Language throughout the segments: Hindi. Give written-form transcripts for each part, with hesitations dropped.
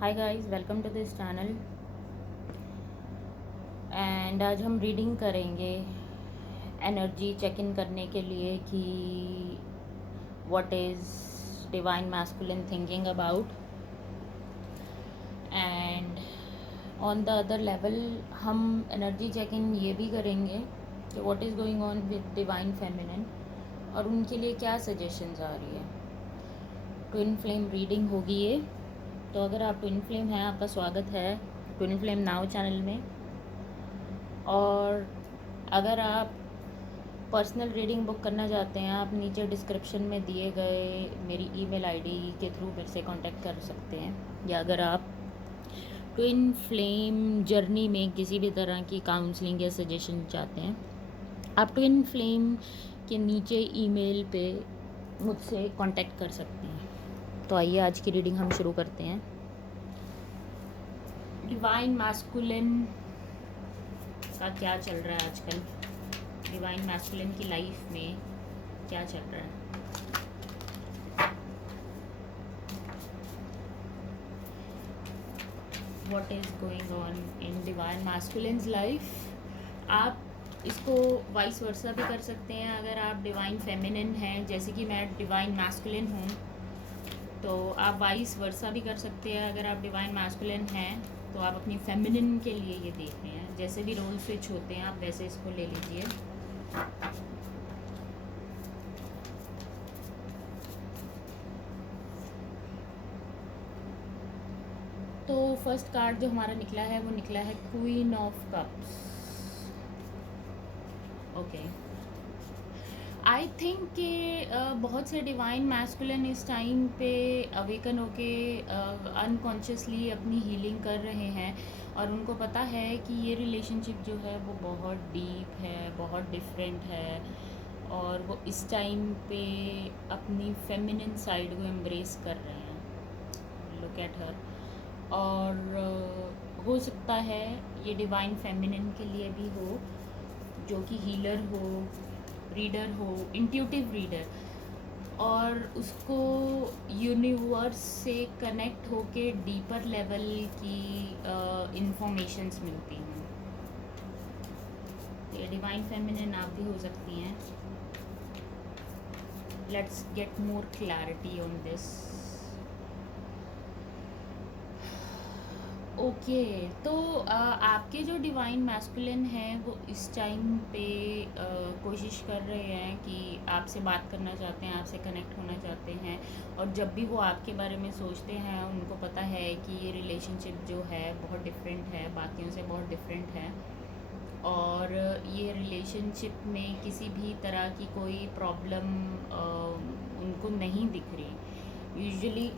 Hi guys, welcome to this channel. And आज हम रीडिंग करेंगे एनर्जी चेक इन करने के लिए कि what is divine masculine thinking about. And on the other level हम एनर्जी चेक इन ये भी करेंगे कि what is going on with divine feminine और उनके लिए क्या सजेशंस आ रही है। ट्विन फ्लेम रीडिंग होगी ये। तो अगर आप ट्विन फ्लेम हैं, आपका स्वागत है ट्विन फ्लेम नाउ चैनल में। और अगर आप पर्सनल रीडिंग बुक करना चाहते हैं, आप नीचे डिस्क्रिप्शन में दिए गए मेरी ईमेल आईडी के थ्रू मेरे से कांटेक्ट कर सकते हैं। या अगर आप ट्विन फ्लेम जर्नी में किसी भी तरह की काउंसलिंग या सजेशन चाहते हैं, आप ट्विन फ्लेम के नीचे ईमेल पे मुझसे कांटेक्ट कर सकते हैं। तो आइए आज की रीडिंग हम शुरू करते हैं। डिवाइन मैस्कुलिन का क्या चल रहा है आजकल, डिवाइन मैस्कुलिन की लाइफ में क्या चल रहा है। What is going on in divine masculines life. आप इसको वाइस वर्सा भी कर सकते हैं। अगर आप डिवाइन फेमिनिन हैं, जैसे कि मैं डिवाइन मैस्कुलिन हूँ, तो आप वाइस वर्सा भी कर सकते हैं। अगर आप डिवाइन मैस्कुलिन हैं तो आप अपनी फेमिनिन के लिए ये देख रहे हैं। जैसे भी रोल स्विच होते हैं, आप वैसे इसको ले लीजिए। तो फर्स्ट कार्ड जो हमारा निकला है वो निकला है queen of cups. Okay, I think कि बहुत से डिवाइन मैस्कुलिन इस टाइम पे अवेकन होके अनकॉन्शियसली अपनी हीलिंग कर रहे हैं और उनको पता है कि ये रिलेशनशिप जो है वो बहुत डीप है, बहुत डिफरेंट है और वो इस टाइम पे अपनी फेमिनिन साइड को एम्ब्रेस कर रहे हैं। Look at her. और हो सकता है ये डिवाइन फेमिनिन के लिए भी हो, जो कि हीलर हो, रीडर हो, इंट्यूटिव रीडर, और उसको यूनिवर्स से कनेक्ट होके डीपर लेवल की इंफॉर्मेशंस मिलती हैं। तो ये डिवाइन फेमिनिन आप भी हो सकती हैं। Let's get more clarity on this. Okay, तो आपके जो डिवाइन मैस्कुलिन हैं वो इस टाइम पे कोशिश कर रहे हैं कि आपसे बात करना चाहते हैं, आपसे कनेक्ट होना चाहते हैं। और जब भी वो आपके बारे में सोचते हैं, उनको पता है कि ये रिलेशनशिप जो है बहुत डिफरेंट है, बाकियों से बहुत डिफरेंट है। और ये रिलेशनशिप में किसी भी तरह की कोई प्रॉब्लम उनको नहीं दिख रही। यूजुअली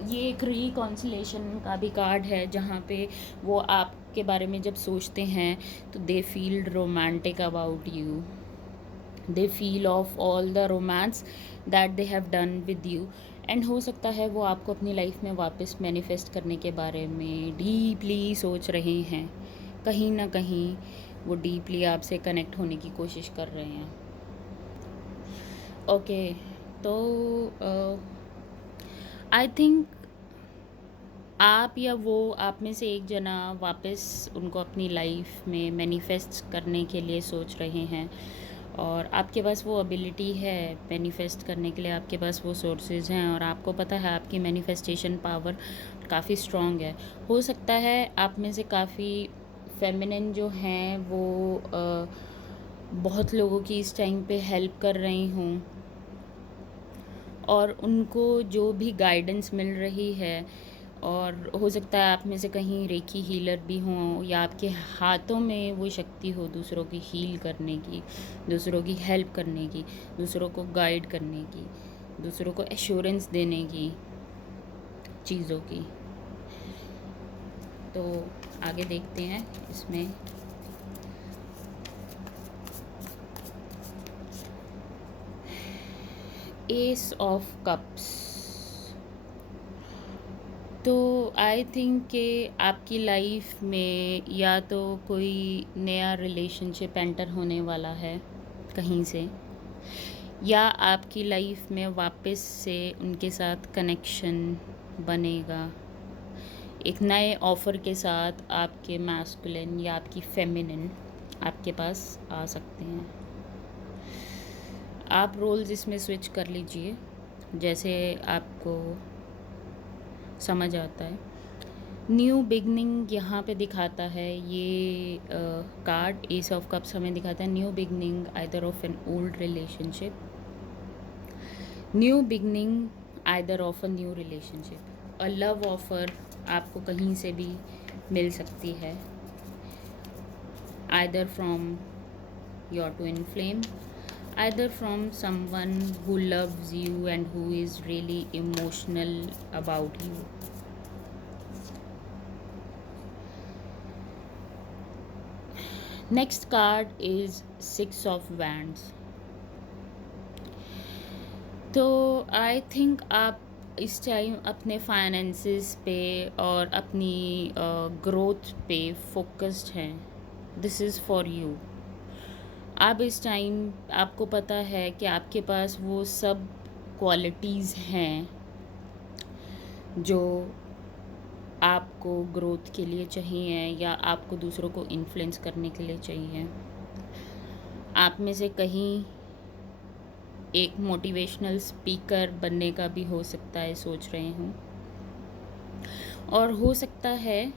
ये एक रिकॉन्सिलेशन का भी कार्ड है, जहाँ पे वो आपके बारे में जब सोचते हैं तो they feel romantic about you, they feel of all the romance that they have done with you. And हो सकता है वो आपको अपनी लाइफ में वापस मैनिफेस्ट करने के बारे में डीपली सोच रहे हैं। कहीं ना कहीं वो डीपली आपसे कनेक्ट होने की कोशिश कर रहे हैं। ओके, तो आई थिंक आप या वो आप में से एक जना वापस उनको अपनी लाइफ में मैनिफेस्ट करने के लिए सोच रहे हैं। और आपके पास वो एबिलिटी है मैनिफेस्ट करने के लिए, आपके पास वो सोर्सेज हैं और आपको पता है आपकी मैनिफेस्टेशन पावर काफ़ी स्ट्रॉन्ग है। हो सकता है आप में से काफ़ी फेमिनिन जो हैं वो बहुत लोगों की इस टाइम पे हेल्प कर रही हूँ और उनको जो भी गाइडेंस मिल रही है। और हो सकता है आप में से कहीं रेकी हीलर भी हों या आपके हाथों में वो शक्ति हो दूसरों की हील करने की, दूसरों की हेल्प करने की, दूसरों को गाइड करने की, दूसरों को एश्योरेंस देने की चीज़ों की। तो आगे देखते हैं इसमें। S of cups. तो आई थिंक कि आपकी लाइफ में या तो कोई नया रिलेशनशिप एंटर होने वाला है कहीं से, या आपकी लाइफ में वापस से उनके साथ कनेक्शन बनेगा एक नए ऑफ़र के साथ। आपके मैस्कुलिन या आपकी फेमिनिन आपके पास आ सकते हैं। आप रोल्स इसमें स्विच कर लीजिए जैसे आपको समझ आता है। न्यू बिगनिंग यहाँ पे दिखाता है, ये कार्ड एस ऑफ कप्स हमें दिखाता है new beginning either of an old relationship, new beginning either of a new relationship. A love offer आपको कहीं से भी मिल सकती है, either from your twin flame, either from someone who loves you and who is really emotional about you. Next card is Six of Wands. तो आई थिंक आप इस टाइम अपने फाइनेंसेस पे और अपनी ग्रोथ पे फोकस्ड हैं। This is for you. आप इस टाइम आपको पता है कि आपके पास वो सब क्वालिटीज़ हैं जो आपको ग्रोथ के लिए चाहिए या आपको दूसरों को इन्फ्लुएंस करने के लिए चाहिए। आप में से कहीं एक मोटिवेशनल स्पीकर बनने का भी हो सकता है, सोच रहे हूँ। और हो सकता है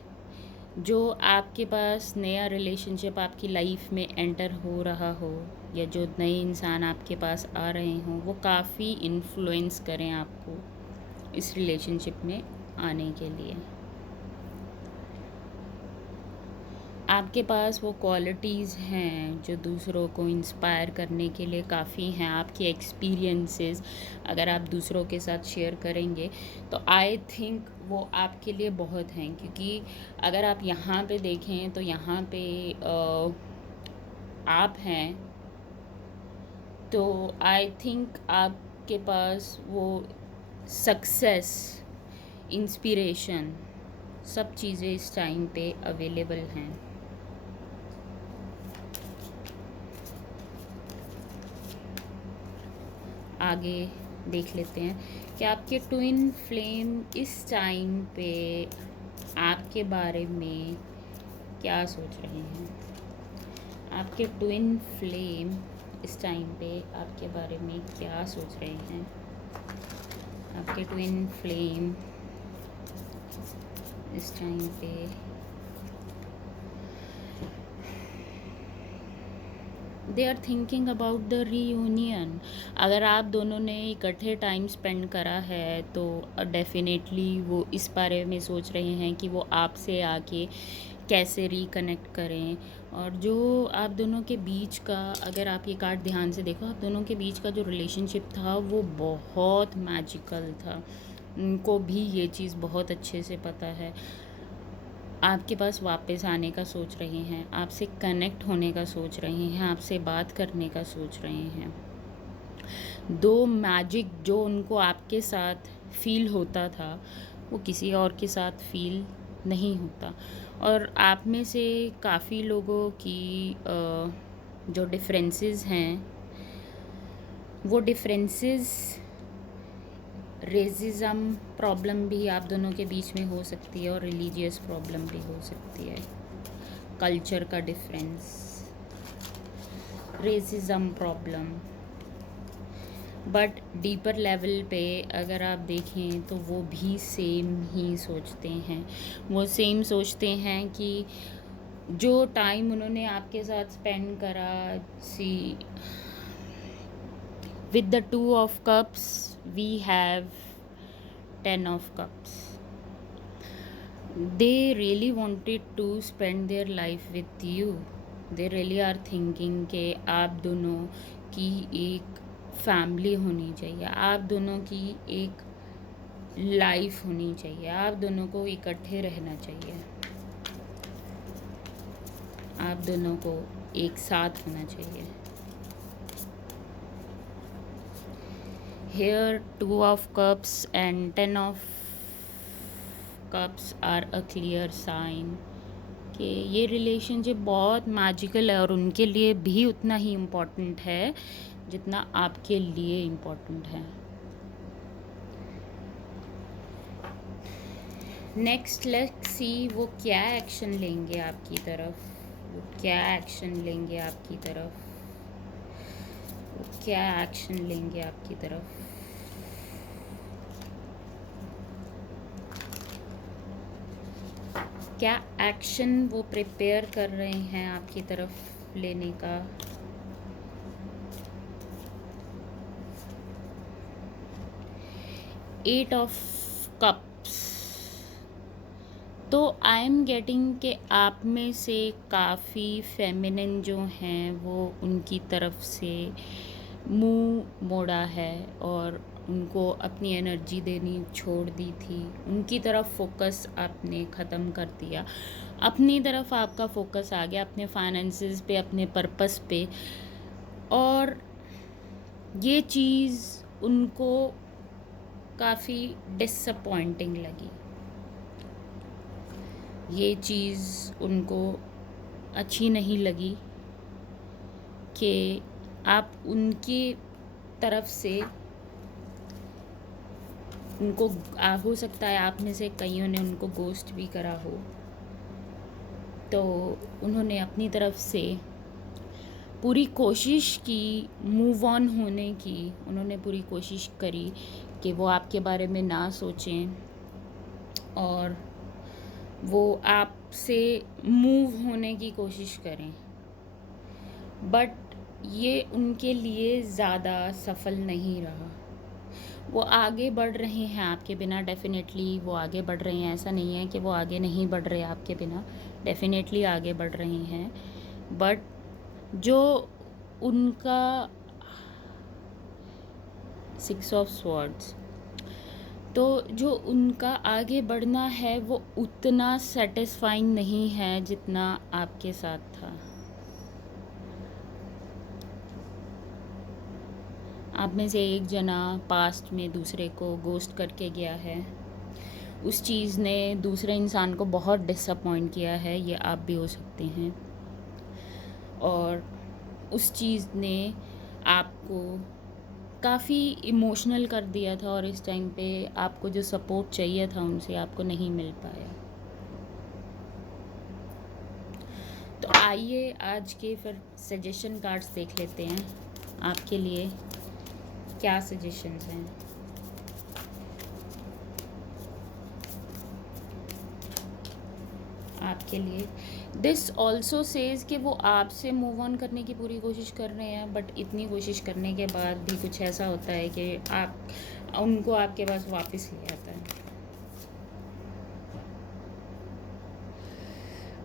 जो आपके पास नया रिलेशनशिप आपकी लाइफ में एंटर हो रहा हो या जो नए इंसान आपके पास आ रहे हों वो काफ़ी इन्फ्लुएंस करें आपको इस रिलेशनशिप में आने के लिए। आपके पास वो क्वालिटीज़ हैं जो दूसरों को इंस्पायर करने के लिए काफ़ी हैं। आपके एक्सपीरियंसेस अगर आप दूसरों के साथ शेयर करेंगे तो आई थिंक वो आपके लिए बहुत हैं, क्योंकि अगर आप यहाँ पे देखें तो यहाँ पे आप हैं, तो आई थिंक आपके पास वो सक्सेस, इंस्पिरेशन, सब चीज़ें इस टाइम पे अवेलेबल हैं। आगे देख लेते हैं कि आपके ट्विन फ्लेम इस टाइम पे आपके बारे में क्या सोच रहे हैं। आपके ट्विन फ्लेम इस टाइम पे आपके बारे में क्या सोच रहे हैं। आपके ट्विन फ्लेम इस टाइम पे they are thinking about the reunion. अगर आप दोनों ने इकट्ठे टाइम स्पेंड करा है तो डेफिनेटली वो इस बारे में सोच रहे हैं कि वो आपसे आके कैसे रिकनेक्ट करें। और जो आप दोनों के बीच का, अगर आप ये कार्ड ध्यान से देखो, आप दोनों के बीच का जो रिलेशनशिप था वो बहुत मैजिकल था। उनको भी ये चीज़ बहुत अच्छे से पता है। आपके पास वापस आने का सोच रहे हैं, आपसे कनेक्ट होने का सोच रहे हैं, आपसे बात करने का सोच रहे हैं। दो मैजिक जो उनको आपके साथ फील होता था वो किसी और के साथ फील नहीं होता। और आप में से काफ़ी लोगों की जो डिफरेंसेस हैं वो डिफरेंसेस रेसिज्म प्रॉब्लम भी आप दोनों के बीच में हो सकती है और रिलीजियस प्रॉब्लम भी हो सकती है। कल्चर का difference, racism problem, but deeper level पे अगर आप देखें तो वो भी सेम ही सोचते हैं। वो सेम सोचते हैं कि जो टाइम उन्होंने आपके साथ स्पेंड करा, सी with the two of cups we have 10 of cups. They really wanted to spend their life with you. They really are thinking कि आप दोनों की एक फैमिली होनी चाहिए, आप दोनों की एक लाइफ होनी चाहिए, आप दोनों को इकट्ठे रहना चाहिए, आप दोनों को एक साथ होना चाहिए। Here 2 of cups and 10 of cups are a clear sign कि ये रिलेशनशिप बहुत मैजिकल है और उनके लिए भी उतना ही इम्पॉर्टेंट है जितना आपके लिए इम्पोर्टेंट है। नेक्स्ट लेट्स सी वो क्या एक्शन लेंगे आपकी तरफ, वो क्या एक्शन लेंगे आपकी तरफ, वो क्या एक्शन लेंगे आपकी तरफ। क्या एक्शन वो प्रिपेयर कर रहे हैं आपकी तरफ लेने का। Eight of cups. तो आई एम गेटिंग कि आप में से काफ़ी फेमिनिन जो हैं वो उनकी तरफ से मुंह मोड़ा है और उनको अपनी एनर्जी देनी छोड़ दी थी। उनकी तरफ फोकस आपने ख़त्म कर दिया, अपनी तरफ आपका फोकस आ गया, अपने फाइनेंसेस पे, अपने पर्पस पे। और ये चीज़ उनको काफ़ी डिसअपॉइंटिंग लगी, ये चीज़ उनको अच्छी नहीं लगी कि आप उनकी तरफ से उनको हो सकता है आप में से कईयों ने उनको गोस्ट भी करा हो, तो उन्होंने अपनी तरफ से पूरी कोशिश की मूव ऑन होने की। उन्होंने पूरी कोशिश करी कि वो आपके बारे में ना सोचें और वो आपसे मूव होने की कोशिश करें, बट ये उनके लिए ज़्यादा सफल नहीं रहा। वो आगे बढ़ रहे हैं आपके बिना, डेफ़िनेटली वो आगे बढ़ रहे हैं, ऐसा नहीं है कि वो आगे नहीं बढ़ रहे आपके बिना, डेफ़िनेटली आगे बढ़ रहे हैं। बट जो उनका 6 ऑफ स्वॉर्ड्स, तो जो उनका आगे बढ़ना है वो उतना सेटिस्फाइंग नहीं है जितना आपके साथ था। आप में से एक जना पास्ट में दूसरे को गोस्ट करके गया है, उस चीज़ ने दूसरे इंसान को बहुत डिसअपॉइंट किया है, ये आप भी हो सकते हैं। और उस चीज़ ने आपको काफ़ी इमोशनल कर दिया था और इस टाइम पे आपको जो सपोर्ट चाहिए था उनसे आपको नहीं मिल पाया। तो आइए आज के फिर सजेशन कार्ड्स देख लेते हैं, आपके लिए क्या सजेशंस हैं। आपके लिए दिस ऑल्सो सेज कि वो आपसे मूव ऑन करने की पूरी कोशिश कर रहे हैं, बट इतनी कोशिश करने के बाद भी कुछ ऐसा होता है कि आप उनको आपके पास वापस ले आता है।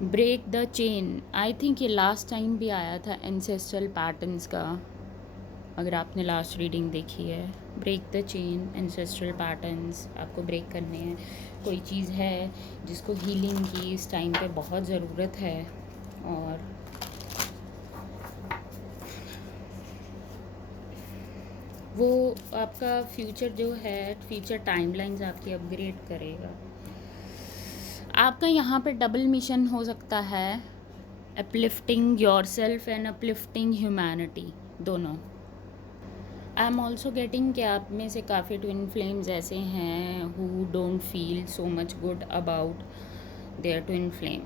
Break the chain, I think ये लास्ट टाइम भी आया था एंसेस्ट्रल पैटर्न्स का, अगर आपने लास्ट रीडिंग देखी है। Break the chain, ancestral patterns आपको ब्रेक करने हैं। कोई चीज़ है जिसको हीलिंग की इस टाइम पे बहुत ज़रूरत है और वो आपका फ्यूचर जो है, फ्यूचर टाइमलाइंस आपकी अपग्रेड करेगा। आपका यहाँ पे डबल मिशन हो सकता है, uplifting yourself and uplifting humanity, दोनों। आई एम ऑल्सो गेटिंग कि आप में से काफ़ी ट्विन फ्लेम्स ऐसे हैं who don't feel so much good about their twin flame,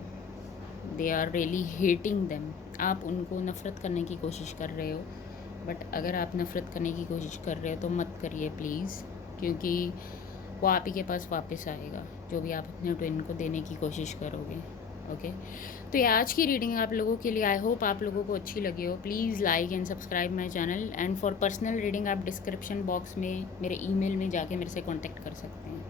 they are really hating them. आप उनको नफ़रत करने की कोशिश कर रहे हो, बट अगर आप नफ़रत करने की कोशिश कर रहे हो तो मत करिए प्लीज़, क्योंकि वो आप ही के पास वापस आएगा जो भी आप अपने ट्विन को देने की कोशिश करोगे। ओके, तो ये आज की रीडिंग आप लोगों के लिए, आई होप आप लोगों को अच्छी लगी हो। Please like and subscribe my channel, and for personal reading आप डिस्क्रिप्शन बॉक्स में मेरे ईमेल में जाके मेरे से कांटेक्ट कर सकते हैं।